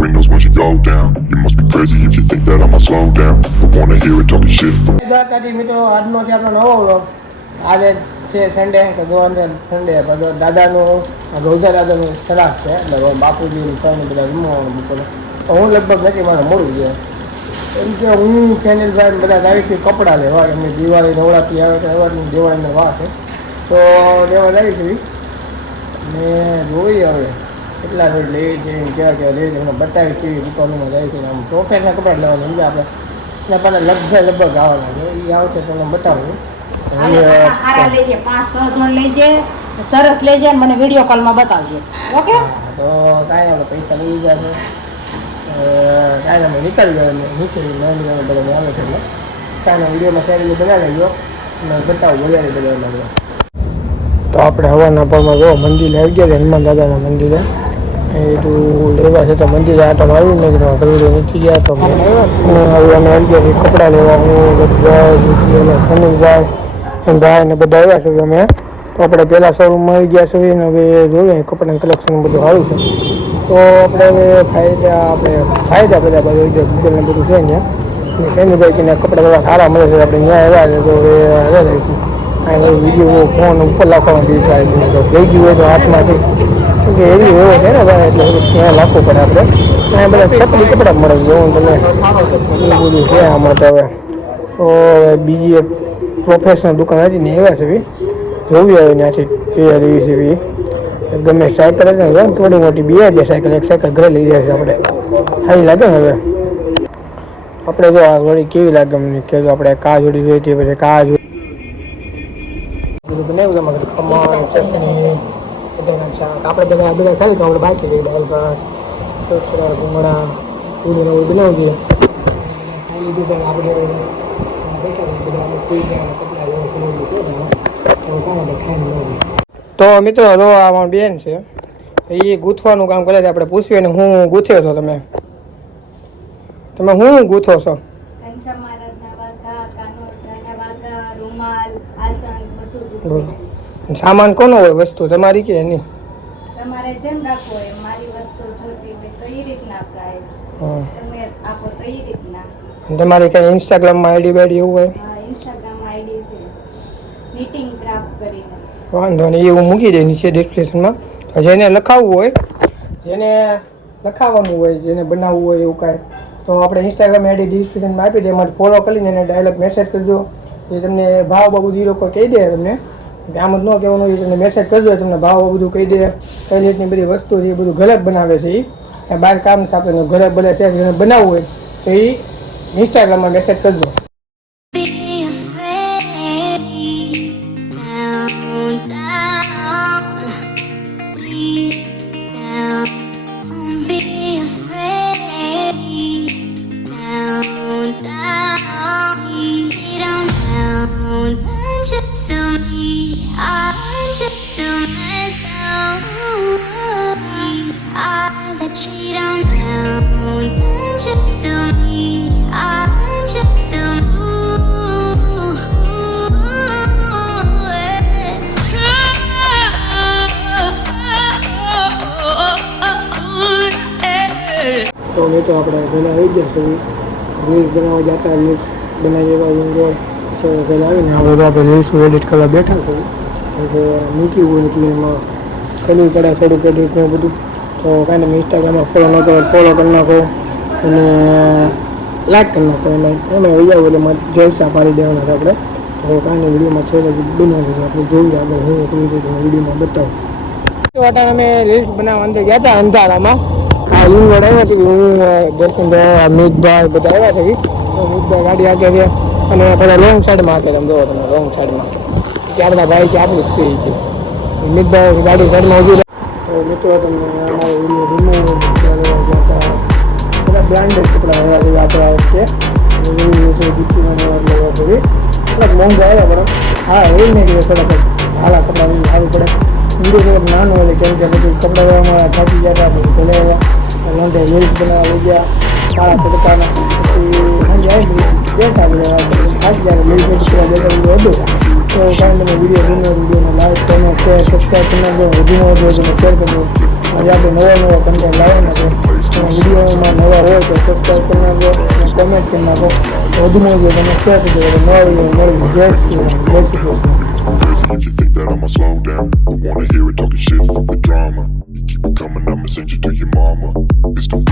windows once you go down. You must be crazy if you think that I'ma slow down. Don't wanna hear it talking shit from દાદાજી મિત્રો આજનો છે આપણો નવો vlog. આજે છે સન્ડે કે સન્ડે દાદાનું ગૌધા દાદાનું સલાહ છે એટલે બાપુજી સાહેબ બધા રમવાનું બપોરે તો હું લગભગ નથી મારે મોડું છે એમ કે હું ફેનિલભાઈ બધા તારીખથી કપડાં લેવા એમની દિવાળી નવરાત્રી આવે તો એવાની દિવાળીની વાત છે તો લેવા લાવી છે ને જોઈ હવે કેટલા રેટ લઈએ છે કેવા રેટ એમને બતાવી કેવી દુકાનોમાં જાય છે આમ પ્રોફેશનલ કપડાં લેવાનું સમજે આપણે ને પહેલાં લગભગ આવવાના છે એ આવશે તમને બતાવું લેજે 5-6 જણ લેજે સરસ લેજે મને વિડીયો કોલમાં બતાવજે ઓકે તો કાંઈ આપણે પૈસા લઈ ગયા છે કાંઈ અમે નીકળી ગયા અમે નીચે મહેનત બધા આવે છે એટલે કાંઈ વિડીયોમાં સારી બનાવી લેજો અને બતાવું વધારે બધા તો આપણે હવાના પરમાં જો મંદિર આવી ગયા છે હનુમાન દાદાના મંદિરે એ તું લેવા છે તો મંદિરે આટો મારું ને ઘરે નથી ગયા તો અને હવે અમે આવી ગયા કપડાં લેવા હું અનિલભાઈ ભાઈ ને બધા આવ્યા છે અમે તો આપણે પહેલાં શોરૂમમાં આવી ગયા છીએ ને હવે જોઈએ કપડાનું કલેક્શન બધું સારું છે તો આપણે હવે ફાયદા બધા ગૂગલને બધું છે ને શનિભાઈ કે કપડાં બધા સારા મળે છે આપણે ત્યાં આવ્યા છે તો હવે હવે રહીશું અહીં વિડીયો ફોન ઉપર લાખવામાં બી લઈ ગયું હોય તો હાથમાંથી કેમકે એવી એવો છે ને ભાઈ એટલે ત્યાં લાખવું પડે આપણે અહીંયા બધા છપડી કપડાં મળે છે જોવું તમે એ બધું છે આમાં તો હવે તો બીજી એક પ્રોફેશનલ દુકાન હતી ને એવા છે બી જોવી આવે ત્યાંથી કઈ રહી છે બી ગમે સાયકલ હતી ને થોડી મોટી બે સાયકલ એક સાયકલ ઘરે લઈ જાય છે આપણે સારી લાગે ને હવે આપણે જો આ જોડી કેવી લાગે અમને કે આપણે કા જોડી જોઈ હતી પછી કા જોડી બનાવ્યું તમારે ખમણ ચટણી બધાના શાક આપણે બધા ખાલી તો આપણે બાકી લઈ દાલ ભાત ચોચરા ભૂંગળા પૂરી નવું બનાવી દઈએ ખાઈ લીધું છે આપણે તો મિત્રો લો આ બેન છે એ ગૂંથવાનું કામ કરે છે આપણે પૂછ્યું ને હું ગૂંથ્યો છો તમે શું ગૂંથો છો સામાન કોનો હોય વસ્તુ તમારી કે એની તમારે જેમ રાખવો હોય મારી વસ્તુ જોતી હોય તો એ રીતના પ્રાઇસ તમે આપો તો એ રીતના તમારી કઈ ઇન્સ્ટાગ્રામમાં આઈડી બાઈડી એવું હોય ઇન્સ્ટાગ્રામ આઈડી છે મીટિંગ ક્રાફ્ટ કરીને વાંધો નહીં એવું મૂકી દે નીચે ડિસ્ક્રિપ્શનમાં જેને લખાવવું હોય જેને લખાવવાનું હોય જેને બનાવવું હોય એવું કાંઈ તો આપણે ઇન્સ્ટાગ્રામ આઈડી ડિસ્ક્રિપ્શનમાં આપી દે એમાં ફોલો કરીને એને ડાયરેક્ટ મેસેજ કરજો એ તમને ભાવ બધું એ લોકો કહી દે તમને આમ જ ન કહેવાનું હોય તમને મેસેજ કરજો તમને ભાવ બધું કહી દે કઈ રીતની બધી વસ્તુ છે એ બધું ઘરે જ બનાવે છે એ બહાર કામ છે આપણે ઘરે ભલે છે જેને બનાવવું હોય તો એ ઇન્સ્ટાગ્રામમાં મેસેજ કરજો તો મેં તો આપણે પહેલાં આવી ગયા છે રીલ્સ બનાવવા જતા રીલ્સ બનાવી એવા રોડ પછી પહેલાં આવીને આપણે રીલ્સ એડિટ કરવા બેઠા છે કેમ કે મૂકી હોય એટલે એમાં કરવું પડે થોડુંક એડિટ ને બધું તો કાંઈ તમે ઇન્સ્ટાગ્રામમાં ફોલો ન કરો ફોલો કરી નાખો અને લાઈક કરી નાખો એમાં વિડીયો એટલે એમાં જલસા પાડી દેવાના છે આપણે તો કાંઈ વિડીયોમાં થોડુંક બનાવી છે આપણે જોઈએ આગળ હું કર્યું છે તમે વિડીયોમાં બતાવું તો અત્યારે અમે રીલ્સ બનાવવા અંદર ગયા હતા અંધારામાં આ લીંગોડ આવ્યા છે હું દર્શનભાઈ અમિતભાઈ બધા આવ્યા છે તો અમિતભાઈ ગાડી આગળ છે અને બધા લોંગ સાઈડમાં આગળ તમે જોવો તમે રોંગ સાઈડમાં કે આપણા ભાઈ કે આપણું જ છે અમિતભાઈ ગાડી સાઈડમાં ઊભી તો મિત્રો તમને અમારો વિડીયો ગમ્યો બધા બ્રાન્ડેડ કપડાં આવ્યા છે આપણા વખતે દીકરીના લેવા જોઈએ થોડાક મોંઘા આવ્યા પણ હા એવી નહીં કે થોડાક હાલા કપડાં સારું પડે વિડીયો થોડોક નાનો હોય કેમ કે બધું કપડાં લેવામાં થાકી ગયા હતા પછી ભલે લોંઢે રીલ્સ બનાવવા લઈ ગયા કાળા તડકાના પછી સાંજે આવી બેઠા થાકી ગયા લઈ હતું તો કાંઈ તમે વિડીયો વિડીયોને લાઈક તમે શેર સબસ્ક્રાઈબ કરી નાખજો વધુમાં વધુ તમે શેર કરજો આજે આપણે નવા કન્ટેન્ટ લાવવાના છે વિડીયો હોય તો સબસ્ક્રાઈબ કરી નાખો અને કોમેન્ટ કરી નાખો. વધુમાં વધુ તમે શેર કરી દો. નવા વિડીયો મળી જય શ્રી રામ, જય Shri Krishna. Crazy if you think that I'ma slow down. I wanna hear it talking shit, fuck the drama. You keep it coming, I'ma send you to your mama. It's too